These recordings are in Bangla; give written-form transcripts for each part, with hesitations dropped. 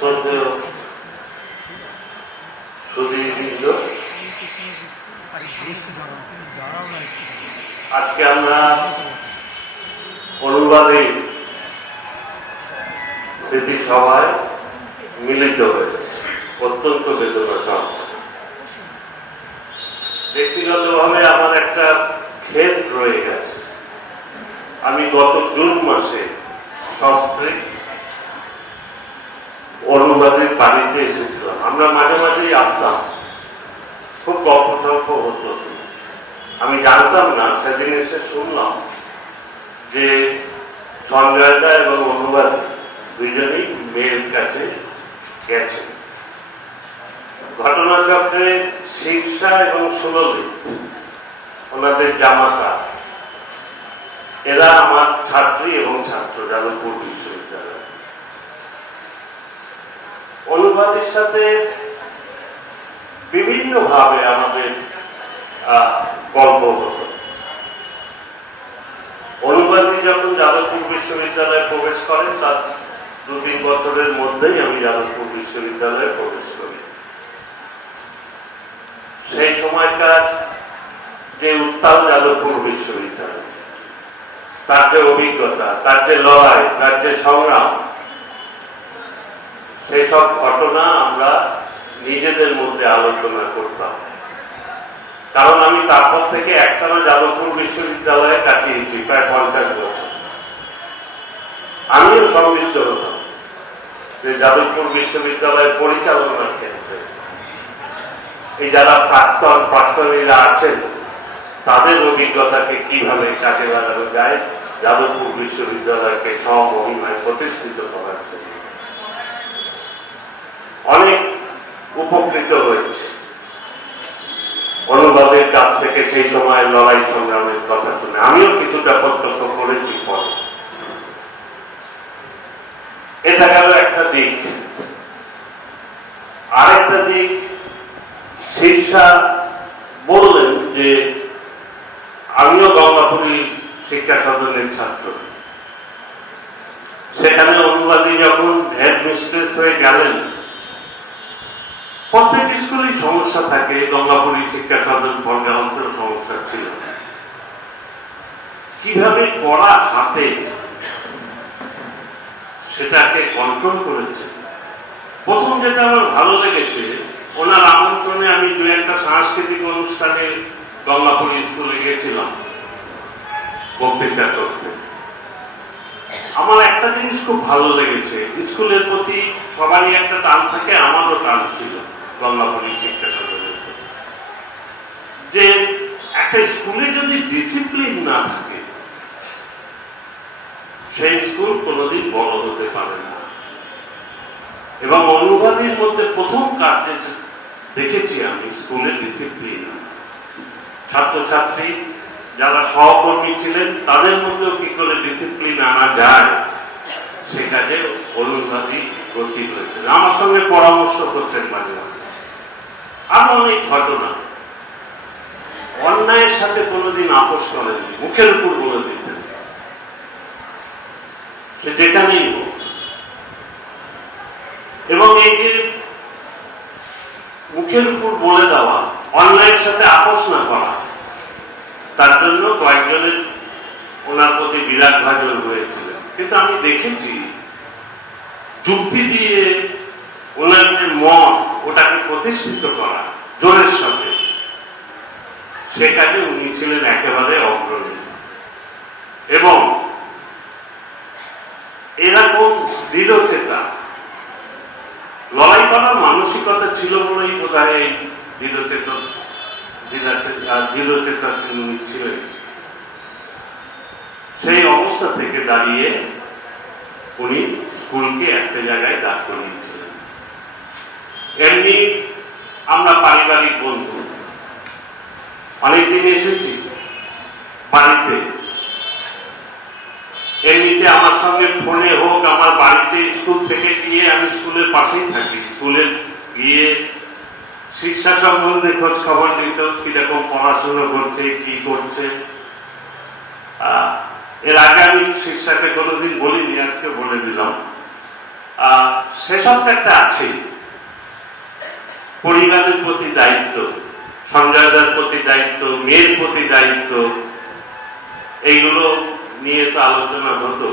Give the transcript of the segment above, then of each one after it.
শ্রদ্ধেয় সুধীবৃন্দ, আজকে আমরা অনুবাদে স্মৃতি সভায় মিলিত হয়েছে। অত্যন্ত বেদনা সহ ব্যক্তিগতভাবে আমার একটা ক্ষেত রয়ে গেছে। আমি গত জুন মাসে সস্ত্রীক অনুবাদের বাড়িতে এসেছিলাম। আমরা মাঝে মাঝেই আসতাম, খুব গল্প টল্প হতো। আমি জানতাম না, সেদিন এসে শুনলাম যে সঞ্জয়দা এবং অনুবাদ দুজনেই মেয়ের কাছে গেছে। ঘটনাচক্রে শীর্ষা এবং সুললিত, ওনাদের জামাতা, এরা আমার ছাত্রী এবং ছাত্র যাদবপুর বিশ্ববিদ্যালয়। অনুবাদের সাথে বিভিন্ন ভাবে আমাদের গল্প হতো। অনুবাদী যখন যাদবপুর বিশ্ববিদ্যালয়ে প্রবেশ করেন, তার 2-3 বছরের মধ্যেই আমি যাদবপুর বিশ্ববিদ্যালয়ে প্রবেশ করি। সেই সময়কার যে উত্তাল যাদবপুর বিশ্ববিদ্যালয়, তার যে অভিজ্ঞতা, তার যে লড়াই, তার যে সংগ্রাম, সেই সব ঘটনা আমরা নিজেদের মধ্যে আলোচনা করতাম। কারণ আমি তারপর থেকে একটানা যাদবপুর বিশ্ববিদ্যালয়ে কাটিয়েছি প্রায় 50 বছর। আমিও সমৃদ্ধ হতাম যে যাদবপুর বিশ্ববিদ্যালয়ের পরিচালনার ক্ষেত্রে এই যারা প্রাক্তনীরা আছেন, তাদের অভিজ্ঞতাকে কিভাবে কাজে লাগানো যায় যাদবপুর বিশ্ববিদ্যালয়কে স্বমহিমায় প্রতিষ্ঠিত করার জন্য। অনেক উপকৃত হয়েছে অনুবাদের কাছ থেকে সেই সময় লড়াই সংগ্রামের কথা শুনে। আমিও কিছুটা প্রত্যক্ষ করেছি পরে। এটা গেল একটা দিক। আরেকটা দিক, শীর্ষা বললেন যে আমিও গঙ্গাপুরী শিক্ষা সদনের ছাত্র। সেখানে অনুবাদী যখন হেডমিস্ট্রেস হয়ে গেলেন, প্রত্যেক স্কুলেই সমস্যা থাকে। গঙ্গাপুরী শিক্ষা সদন বনগাঁওতেও সমস্যা ছিল। কিভাবে কড়া হাতে সেটাকে কন্ট্রোল করেছে। প্রথম যেটা আমার ভালো লেগেছে, ওনার আমন্ত্রণে আমি 2-1টা সাংস্কৃতিক অনুষ্ঠানে গঙ্গাপুরী স্কুলে গেছিলাম বক্তৃতা করতে। আমার একটা জিনিস খুব ভালো লেগেছে, স্কুলের প্রতি সবারই একটা টান থাকে, আমারও টান ছিল গঙ্গাপুরী শিক্ষা সদনের। যে একটা স্কুলে যদি ডিসিপ্লিন না থাকে, সেই স্কুল কোনোদিন বড় হতে পারে না। এবং অনুবাদের মধ্যে প্রথম কাজ দেখেছি আমি স্কুলের ডিসিপ্লিন। ছাত্রছাত্রী যারা সহকর্মী ছিলেন, তাদের মধ্যেও কি করে ডিসিপ্লিন আনা যায়, সে কাজে অনুবাদী গতি হয়েছিল। আমার সঙ্গে পরামর্শ করতেন মাঝে মাঝে। আরো অনেক ঘটনা। অন্যায়ের সাথে কোনোদিন আপোষ করেননি, মুখের উপর বলে দিতেন, সে যেখানেই হোক। এবং এই যে মুখের উপর বলে দেওয়া, অন্যায়ের সাথে আপোষ না করা, তার জন্য কয়েকজনের ওনার প্রতি বিরাট ভাজন হয়েছিল। কিন্তু আমি দেখেছি যুক্তি দিয়ে ওনার যে মন, ওটাকে প্রতিষ্ঠিত করা জোরের সাথে, সে কাজে উনি ছিলেন একেবারে অগ্রণী। এবং এরকম দৃঢ়চেতা, লড়াই করার মানসিকতা ছিল বলেই বোধহয় এই দৃঢ়চেতা উনি ছিলেন। সেই অবস্থা থেকে দাঁড়িয়ে উনি স্কুলকে একটা জায়গায় দাঁড় করিয়েছিলেন। এমনি আমরা পারিবারিক বন্ধু, অনেকদিন এসেছি বাড়িতে। এমনিতে আমার সঙ্গে ফোনে হোক, আমার বাড়িতে স্কুল থেকে গিয়ে, আমি স্কুলের পাশেই থাকি, স্কুলে গিয়ে শিক্ষা সম্বন্ধে খোঁজ খবর নিত, কিরকম পড়াশোনা করছে, কি করছে। এর আগে আমি শিক্ষাকে কোনোদিন বলিনি, আজকে বলে দিলাম। সেসব তো একটা আছে, পরিবারের প্রতি দায়িত্ব, সঞ্জয়দার প্রতি দায়িত্ব, মেয়ের প্রতি দায়িত্ব, এইগুলো নিয়ে তো আলোচনা হতো।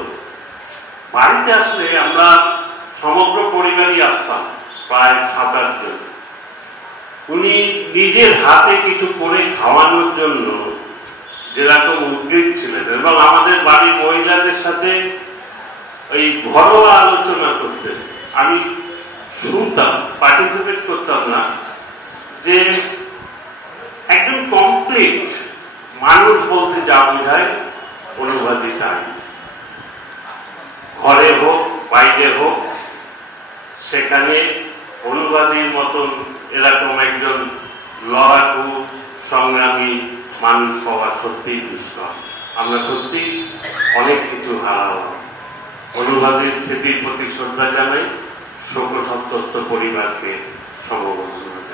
বাড়িতে আসলে আমরা সমগ্র পরিবারই আসতাম, প্রায় 7-8 জন। উনি নিজের হাতে কিছু করে খাওয়ানোর জন্য যেরকম উদ্গ্রীব ছিলেন, এবং আমাদের বাড়ির মহিলাদের সাথে ওই ঘরোয়া আলোচনা করতেন। আমি শুনতাম, পার্টিসিপেট করতাম না, যে একদম কমপ্লিট মানুষ বলতে যা বোঝায় অনুবাদী তাই, ঘরে হোক বাইরে হোক, সেখানে অনুবাদীর মতন এরকম একজন লড়াকু সংগ্রামী মানুষ পাওয়া সত্যিই দুষ্কর। আমরা সত্যি অনেক কিছু হারালাম। অনুবাদের স্মৃতির প্রতি শ্রদ্ধা জানাই, শোকসন্তপ্ত পরিবারকে সমবেদনা।